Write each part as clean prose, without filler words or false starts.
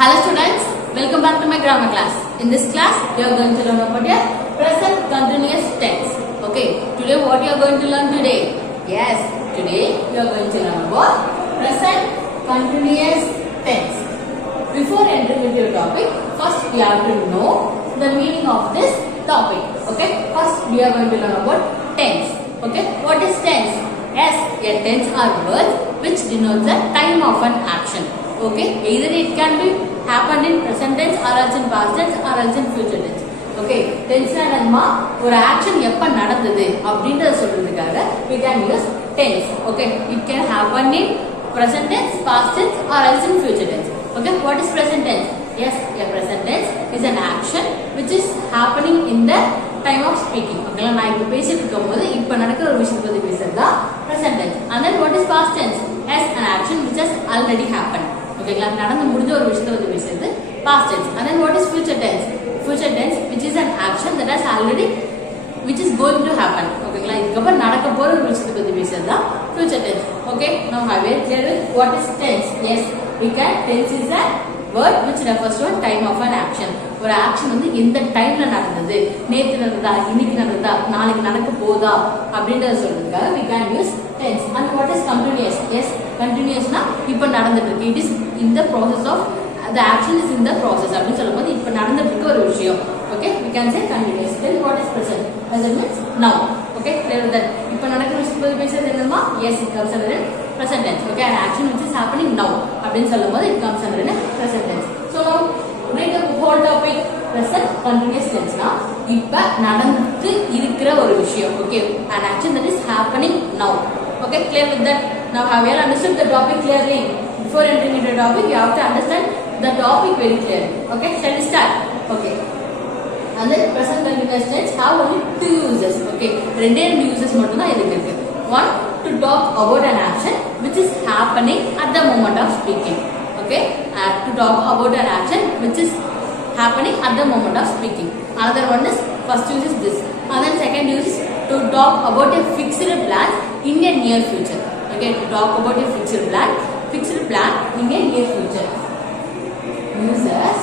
Hello students, welcome back to my grammar class. In this class, we are going to learn about your present continuous tense. Okay, today what you are going to learn today? Yes, today we are going to learn about present continuous tense. Before entering into your topic, first we have to know the meaning of this topic. Okay, first we are going to learn about tense. Okay, what is tense? Yes, a tense are words which denotes the time of an action. Okay, either it can be happened in present tense or else in past tense or else in future tense. Okay, tense என்னமா ஒரு action எப்ப நடந்தது அப்படின்றத சொல்றதுக்காக we can use tense. Okay, it can happen in present tense, past tense or else in future tense. Okay, what is present tense? Yes, a present tense is an action which is happening in the time of speaking. Okay, நான் இப்ப பேசிட்டு இருக்கும்போது இப்ப நடக்கிற ஒரு விஷயத்தை பத்தி பேசுறதா present tense. And then what is past tense? Yes, an action which has already happened. Okay, நடந்து முடிஞ்ச ஒரு விஷயத்தை பத்தி பேசுறது past tense. And then what is future tense? Future tense which is an action that has already which is going to happen. Okay, இதுக்கப்புறம் நடக்க போற ஒரு விஷயத்தை பத்தி பேசுறதா future tense. Okay, now have you clear what is tense? Yes, we can tense is a word which refers to a time of an action. ஒரு action வந்து எந்த டைம்ல நடந்தது, நேத்து நடந்ததா, இன்னைக்கு நடந்ததா, நாளைக்கு நடக்க போதா அப்படின்றத சொல்றதுக்காக we can use tense. And what is continuous? Yes, continuous னா இப்ப நடந்துட்டு இருக்கு. It is in the process of the action is in the process அப்படினு சொல்லும்போது இப்ப நடந்துட்டு இருக்க ஒரு விஷயம். Okay, we can say continuous. Then what is present? Present means now. Okay, clear that இப்ப நடக்கிற விஷயத்தை பத்தி பேசுறது என்னமா? Yes, it comes under present tense. Okay, an action which is happening now அப்படினு சொல்லும்போது it comes under present tense. So now read the whole topic. Present continuous tense னா இப்ப நடந்துட்டு இருக்கிற ஒரு விஷயம். Okay, an action that is happening now. Okay, clear with that? Now have you understood the topic clearly? Before entering into the topic, you have to understand the topic very clearly. Okay, shall we start? Okay. And then present continuous tense have only two uses. Okay, ரெண்டே uses மட்டும் தான் இதுக்கு இருக்கு. One, to talk about an action which is happening at the moment of speaking. Okay, to talk about an action which is happening at the moment of speaking. Another one is first use is this, and then second use is to talk about a fixed plan in a near future. Okay, to talk about a fixed plan in a near future. Uses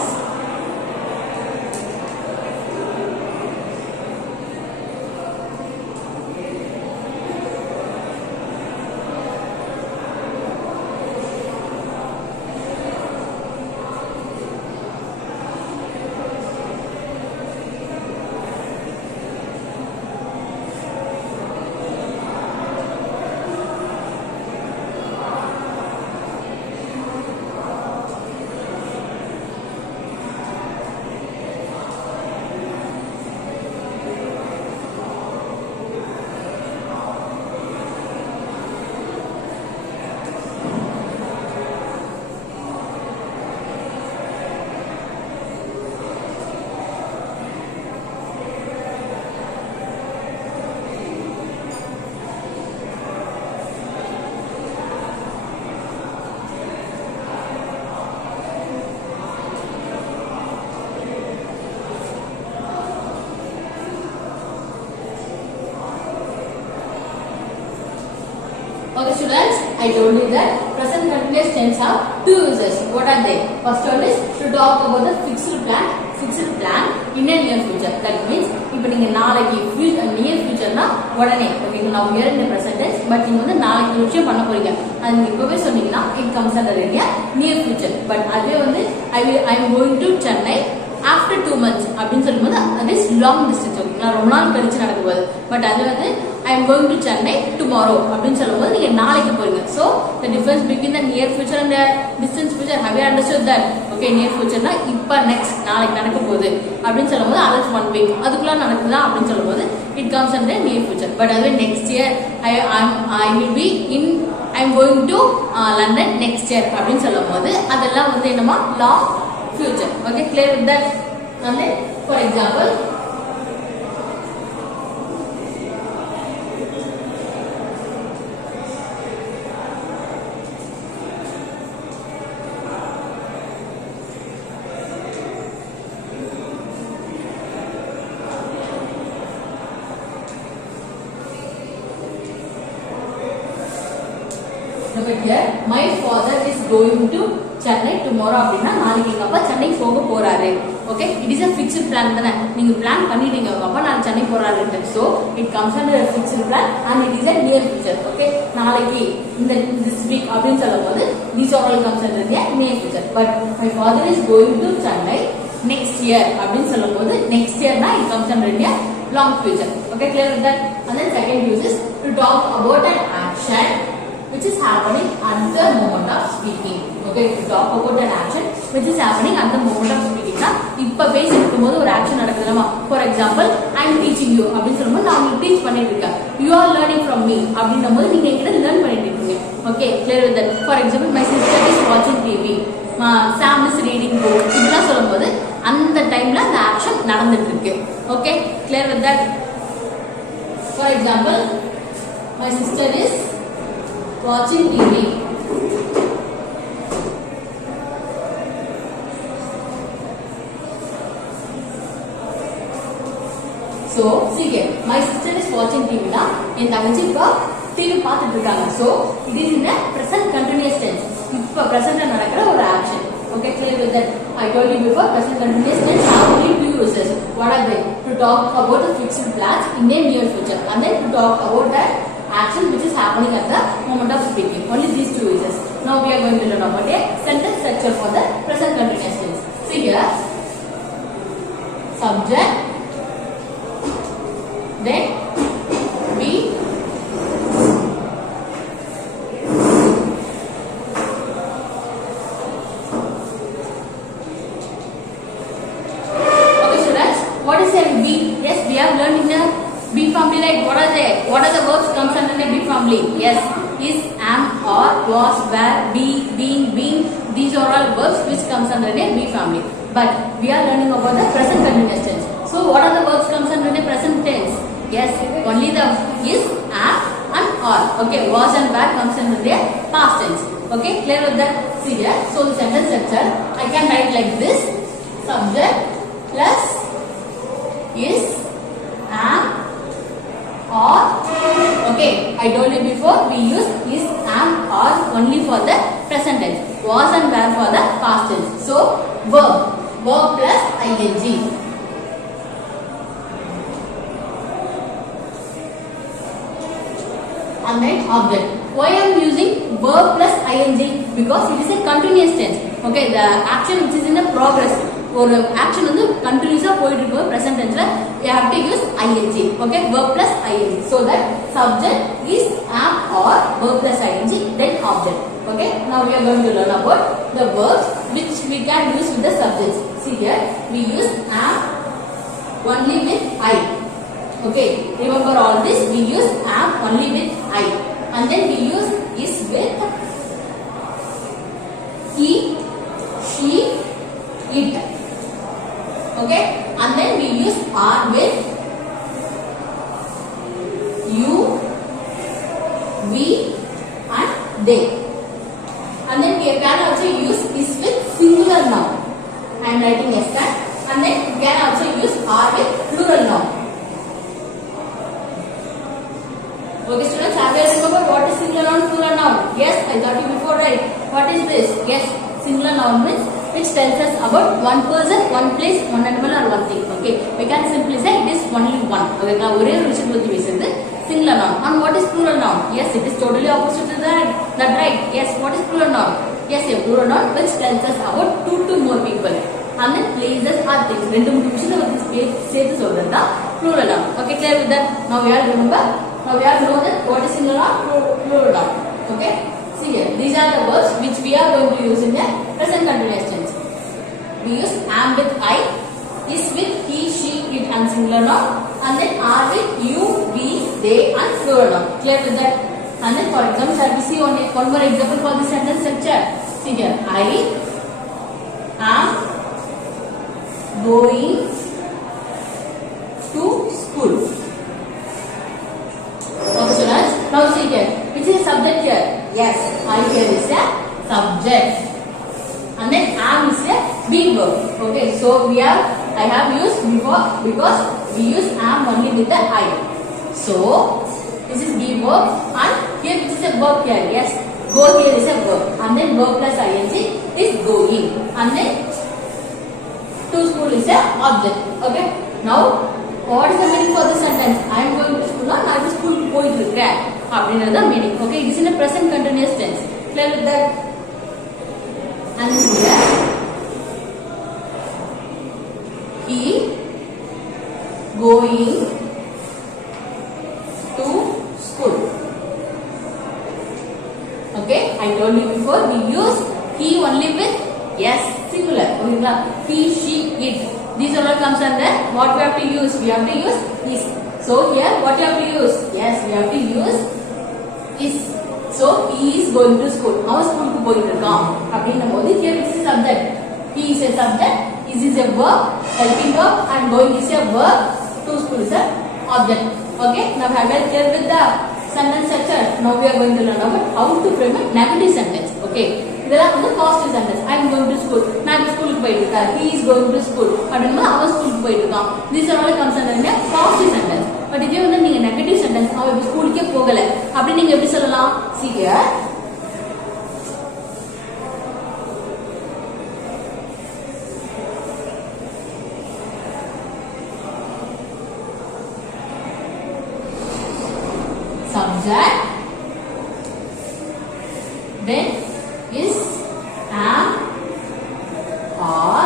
Okay students, I told you that present continuous tense have two uses. What are they? First one is to talk about the fixed plan in a near future. That means இப்போ நீங்க நாளைக்கு near future னா உடனே. Okay, now we are in the present tense, but நீங்க வந்து நாளைக்கு ஒரு விஷயம் பண்ண போறீங்க. அது நீங்க இப்பவே சொன்னீங்கன்னா it comes under near future. But அதே வந்து I am going to Chennai after 2 months அப்படின்னு சொல்லும்போது அது is long distance. நான் ரொம்ப நாள் கழிச்சு நடக்க போகுது. பட் அது வந்து I am going to Chennai tomorrow அப்படின்னு சொல்லும்போது நீங்க நாளைக்கு போறீங்க. So the difference between the near future and the distance future, have you understood that? Okay, near future னா இப்ப next நாளைக்கு நடக்க போகுது அப்படின்னு சொல்லும்போது அது 1 week அதுக்குள்ள நடக்குதா அப்படின்னு சொல்லும்போது it comes under near future. But அதுவே next year I will be in I am going to London next year அப்படின்னு சொல்லும்போது அதெல்லாம் வந்து என்னமா long future. Okay, clear with that? And then for example, Look at here. My father is going to Chennai tomorrow அப்படின்னா நாளைக்கு எங்க அப்பா சென்னை போக போறாரு. Okay, it is a fixed plan தானே, நீங்க பிளான் பண்ணிட்டீங்க உங்க அப்பா நாளைக்கு சென்னை போறாரு. So it comes under a fixed plan and it is a near future. Okay, நாளைக்கு இந்த this week அப்படின்னு சொல்லும்போது these are all comes under the near future. But my father is going to Chennai next year அப்படின்னு சொல்லும்போது next year na it comes under the long future. Okay, clear with that? And then second use is to talk about an action which is happening at the moment of speaking. Okay, to talk about an action which is happening at the moment of speaking. Na இப்ப பேசி இருக்கும்போது ஒரு action நடக்குதுமா. For example, I am teaching you அப்படின்னு சொல்லும்போது நான் உங்களுக்கு teach பண்ணிட்டு இருக்கேன். You are learning from me அப்படின்னும்போது நீங்க என்கிட்ட லேர்ன் பண்ணிட்டு இருக்கீங்க. Okay, clear with that? For example, my sister is watching TV. Sam is reading book. இதெல்லாம் சொல்லும்போது அந்த டைம்ல அந்த ஆக்ஷன் நடந்துட்டு இருக்கு. Okay, clear with that? For example, my sister is watching TV. So, see here, my sister is watching TV na, என் தங்கச்சி இப்ப TV பார்த்துட்டு இருக்காங்க. So, it is in a present continuous tense. இப்ப present நடக்கிற ஒரு action. Okay, clear with that? I told you before, present continuous tense have only two uses. What are they? To talk about the fixed plans in a near future, and then to talk about that action which is happening at the moment of speaking. Only these two uses. Now we are going to learn about a sentence structure for the present continuous tense. See here, subject, then be, okay students, what is a be? Yes, we have learned in the be family, right? What are they? What are the verbs comes under the be family? Yes, is, am, are, was, were, be, being, being. These are all verbs which comes under the be family. But we are learning about the present continuous tense. So what are the verbs comes under the present tense? Yes, only the is, am and are. Okay, was and were comes under the past tense. Okay, clear with that? See here, so the sentence structure I can write like this: subject plus is, am, are. Okay, I told you before we use is, am, are only for the present tense. Was and were for the past tense. So verb plus ing. And then object. Why I am using verb plus ing? Because it is a continuous tense. Okay, the action which is in a progress. ஒரு action வந்து continuously போயிட்டு இருக்கும் present tenseல, you have to use ing. Okay, verb plus ing. So that subject is, am, or, verb plus ing, then object. Okay, now we are going to learn about the verbs which we can use with the subjects. See here, we use am only with I. Okay, remember all this. We use am only with I, and then we use is with he, she, it. Okay, and then we use are with you, we, and they. And then we can also use is with singular noun. I am writing S that. And then we can also use are with plural noun. Okay students, have you remember what is singular noun, plural noun? Yes, I taught you before, right? What is this? Yes, singular noun means which tells us about one person, one place, one animal or one thing. Okay, we can simply say it is only one. Okay, now ஒரே ஒரு விஷயம் பத்தி பேசுறது singular noun. And what is plural noun? Yes, it is totally opposite to that, right? Yes, what is plural noun? Yes, a plural noun which tells us about two to more people. And then places or things. ரெண்டு மூணு விஷயத்தை வந்து சேர்த்து சொல்றது தான் plural noun. Okay, clear with that? Now we all remember. Now we all know that what is singular noun, plural noun. Okay, see here. These are the verbs which we are going to use in the present continuous tense. We use am with I, is with he, she, it and singular noun, and then are with you, we, they and plural noun. Clear with that? And then for example, shall we see one more example for this sentence structure? See here, I am going to school. Okay students, now see here, which is a subject here? Yes, I here is a subject. And then am is a being verb. Okay, so I have used before because we use am only with the I. So this is being verb and here this is a verb here. Yes, Go here is a verb, and then verb plus ing is going, and then to school is a object. Okay. Now what is the meaning for this sentence? I am going to school. நான் school போயிட்டு இருக்கேன் அப்படிங்கறது meaning. Okay, it is in a present continuous tense. Clear with that? And here he going to school. Okay, I told you before we use he only with yes singular. Okay, he, she, it. These all comes under what we have to use. We have to use is. So here what you have to use? Yes, we have to use is. So he is going to school. Our school ku போயிட்டு இருக்கான் அப்படினும்போது here is a subject. He is a subject. Is a verb, helping verb, and going is a verb. To school is a object. Okay. Now have you clear with the sentence structure? Now we are going to learn about how to frame a negative sentence. Okay. இதெல்லாம் வந்து positive sentence. I am going to school. நான் ஸ்கூலுக்கு போயிட்டு இருக்கேன். He is going to school. அப்படினா அவன் ஸ்கூலுக்கு போயிட்டு இருக்கான். These are all comes under a positive sentence. But இதே வந்து நீங்க நெகட்டிவ் சென்டென்ஸ் அவன் ஸ்கூலுக்கே போகல அப்படி நீங்க எப்படி சொல்லலாம்? See here. Subject, then is, am, or,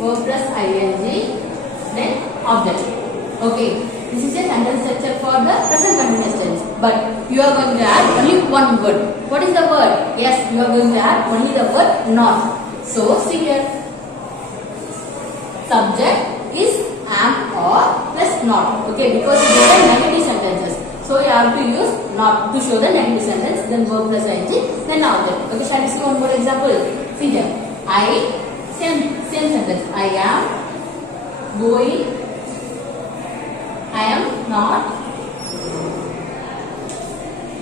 verb plus ing, then object. Okay, this is a sentence structure for the present continuous tense. But you are going to add only one word. What is the word? Yes, you are going to add only the word not. So see here. Subject is, am, or plus not. Okay, because these are negative sentences. So you have to use not to show the negative sentence, then verb plus ing, then object. Okay, shall we see one more example? See here. Same sentence. I am going. I am not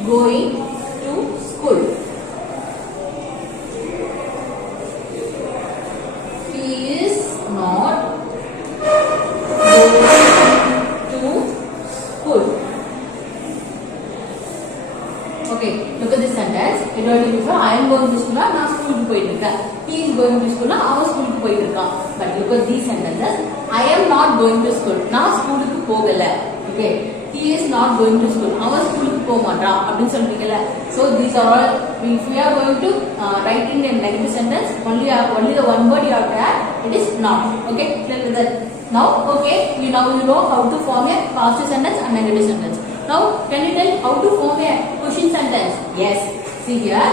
going to school. He is not going to school. Okay, look at this sentence. It already before I am going to school. நான் ஸ்கூலுக்கு போயிட்டு இருக்கேன். He is going to school. அவன் ஸ்கூலுக்கு போயிட்டு இருக்கான். But look at these sentences. I am not going to school. நான் ஸ்கூலுக்கு போகல. Okay. He is not going to school. அவன் ஸ்கூலுக்கு போக மாட்டான் அப்படினு சொல்றீங்கல. So these are all. If we are going to write in a negative sentence, only the one word you have to add. It is not. Okay. Clear with that? Now, okay. You know how to form a positive sentence and negative sentence. Now, can you tell how to form a question sentence? Yes. See here.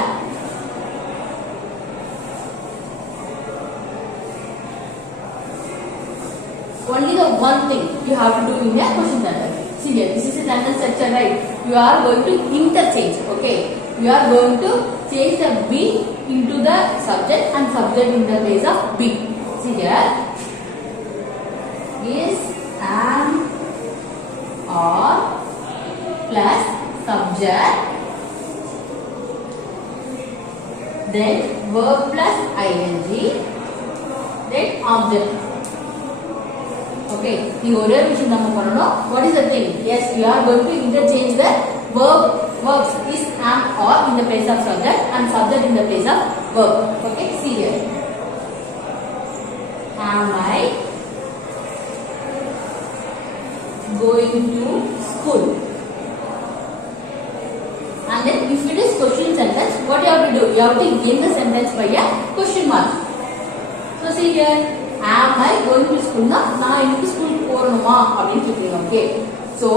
Only the one thing you have to do in a question sentence. See here, this is a sentence structure, right? You are going to interchange, okay? You are going to change the be into the subject and subject in the place of be. See here. Is, am, or plus subject, then verb plus ing, then object. Okay, you already mentioned what is the thing? Yes, you are going to interchange the verbs is, am, or in the place of subject and subject in the place of verb. Okay, see here. Am I going to school? And then if it is question sentence, what you have to do? You have to begin the sentence by a question mark. So see here. Am I going to school? நான் இன்னைக்கு ஸ்கூலுக்கு போறணுமா அப்படினு கேக்குறீங்க. Okay, so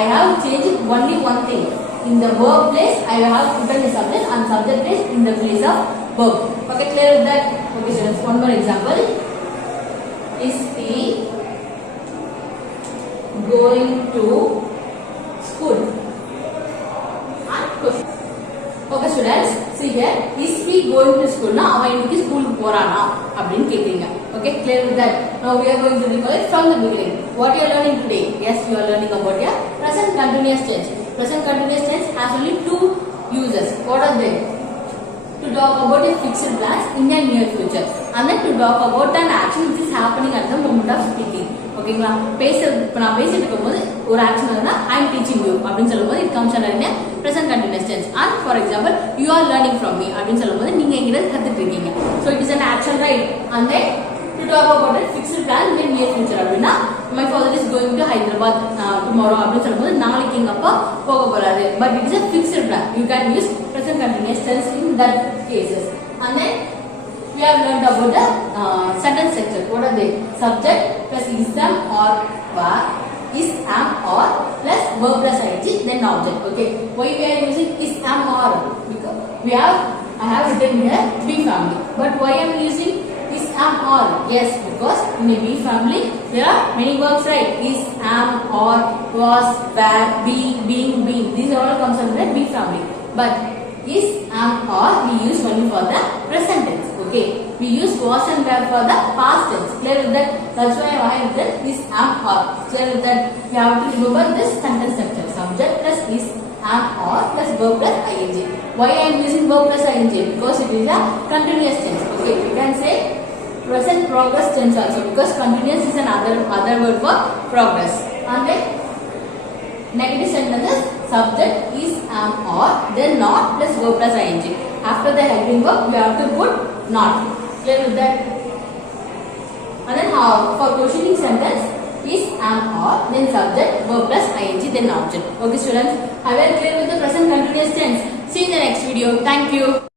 I have changed only one thing. In the verb place I have put the subject and subject place in the place of verb. Okay, clear with that? Okay, students, one more example. Is he going to school? And question. Okay, students, see here. Is he going to school? Na அவன் இன்னைக்கு ஸ்கூலுக்கு போறானா அப்படினு கேக்குறீங்க. Okay, clear with that? Now we are going to recover it from the beginning. What you are learning today? Yes, you are learning about your present continuous tense. Present continuous tense has only two uses. What are they? To talk about a fixed plans in the near future, and then to talk about an action which is happening at the moment of speaking. ஓகேங்களா? இப்போ நான் பேசிட்டு இருக்கும்போது ஒரு action வந்து ஐ அம் teaching you அப்படின்னு சொல்லும்போது it comes under in present continuous tense. And for example you are learning from me அப்படின்னு சொல்லும்போது நீங்க எங்கிட்ட கத்துட்டு இருக்கீங்க. So it is an action right. And then to talk about a fixed plan in near future அப்படின்னா my father is going to Hyderabad tomorrow அப்படின்னு சொல்லும்போது நாளைக்கு எங்க அப்பா போக போறாரு. But it is a fixed plan. You can use present continuous tense in that cases. And then we have learned about the sentence structure. What are they? Subject plus is am or were, is am or plus verb plus ing then object. Okay. Why we are using is am or? Because I have written here B family. But why I am using is am or? Yes, because in a B family there are many verbs, right? Is, am, or, was, were, be, being, being. These all comes under B family. But is, am, or we use only for the present tense. Okay, we use was and were for the past tense. Clear with that? That's why I have written is, am, or. Clear with that? We have to remember this sentence structure. Subject plus is, am, or plus verb plus ing. Why I am using verb plus ing? Because it is a continuous tense. Okay, you can say present progress tense also because continuous is another word for progress. And then negative sentence subject is am or then not plus verb plus ing. After the helping verb we have to put not. Clear with that? And then for questioning sentence is am or then subject verb plus ing then object. Okay students, are you clear with the present continuous tense? See you in the next video. Thank you.